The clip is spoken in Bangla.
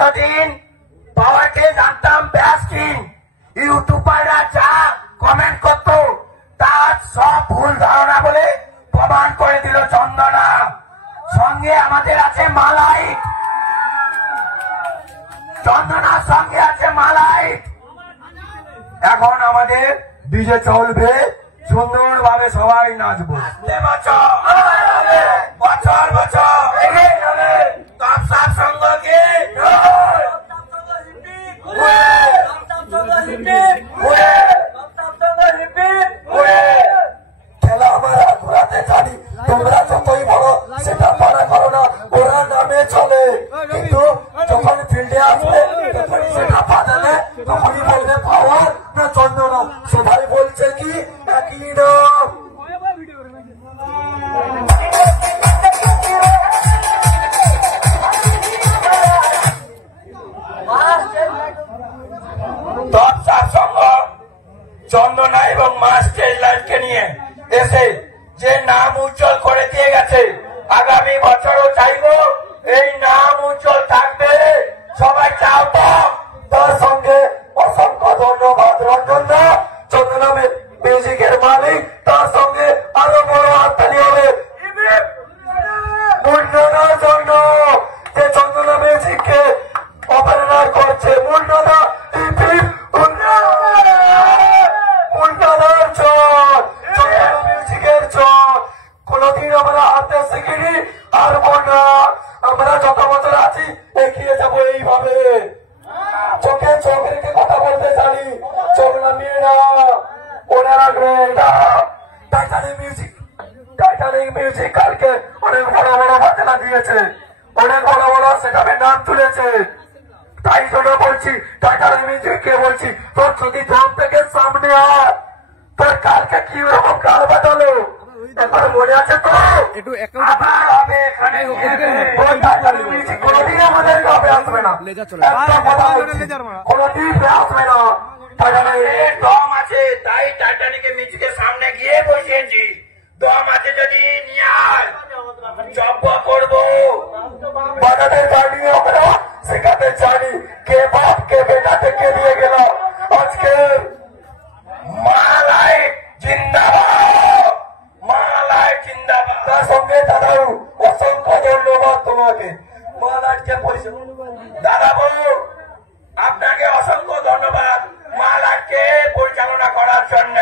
এতদিন পাওয়ারকে জানতাম ব্যাস্টিন, ইউটিউবাররা যা কমেন্ট করতো তার সব ভুল ধারণা বলে প্রমাণ করে দিল চন্দনা। সঙ্গে আমাদের আছে মালাইট, চন্দনার সঙ্গে আছে মালাইট। এখন আমাদের ডিজে চলবে, সুন্দরভাবে সবাই নাচবো। বছর বছর এগিয়ে যাবে তপসার সঙ্গে খেলা আমরা ঘোরাতে জানি, তোমরা যতই বলো সেটা পারা করো না, ওরা নামে চলে। কিন্তু যখন ফিল্ডে আসবে তখনই সেটা বাজালে, তখনই বলবে পাওয়ার না চন্দনা। সবাই বলছে কি একই নাম। তপসার সঙ্গ চন্দনা এবং মাস্টার লাইনকে নিয়ে এসে যে নাম উজ্জ্বল করে দিয়ে গেছে, আগামী বছরও চাইবো এই নাম উজ্জ্বল থাকবে। সবাই চাও তো? তার সঙ্গে অসংখ্য ধন্যবাদ রঞ্জন দা, চন্দনা মিউজিকের মালিক। তার সঙ্গে আরো বড় হাততালি হবে মুন্ডার জন্য, যে চন্দনা মিউজিককে অপারেটর করছে। মুন্ডা মুন্ডার চর, চন্দনা মিউজিকের চর। কোনদিন আমরা হাতে শিখিনি, আর না। আমরা যত বছর আছি এগিয়ে যাবো এইভাবে, চোখে চোখ রেখে কথা বলতে জানি। চন্দনা মেয়েরা ওরা রাখবে টাইটানিক মিউজিক কালকে অনেক বড় বড় বাজনা দিয়েছে, অনেক বড় বড় সেখানে নাম তুলেছে। তাই জন্য বলছি টাইটানিক মিউজিককে বলছি, তোর যদি দম থেকে সামনে আয়, তোর কালকে কি রকম কাল বাঁধালো একবার মনে আছে তো? হবে এখানে কোনদিন আমাদের কাপে আসবে না, কোনদিন আসবে না। দম আছে তাই টাইটানিকের মিউজিকের সামনে গিয়ে বসিয়েছি। দম আছে যদি নিয়ে আয়, জব্দ করবো। বাজাতে জানি আমরা, শেখাতে জানি কে বাপ কে বেটা থেকে দিয়ে গেল। আজকে মালাইট জিন্দাবাদ, মালাইট জিন্দাবাদ। তার সঙ্গে দাদাও অসংখ্য ধন্যবাদ তোমাকে, মালাইটকে পরিষেবা দাদা বলু, আপনাকে অসংখ্য ধন্যবাদ মালাইটকে পরিচালনা করার জন্য।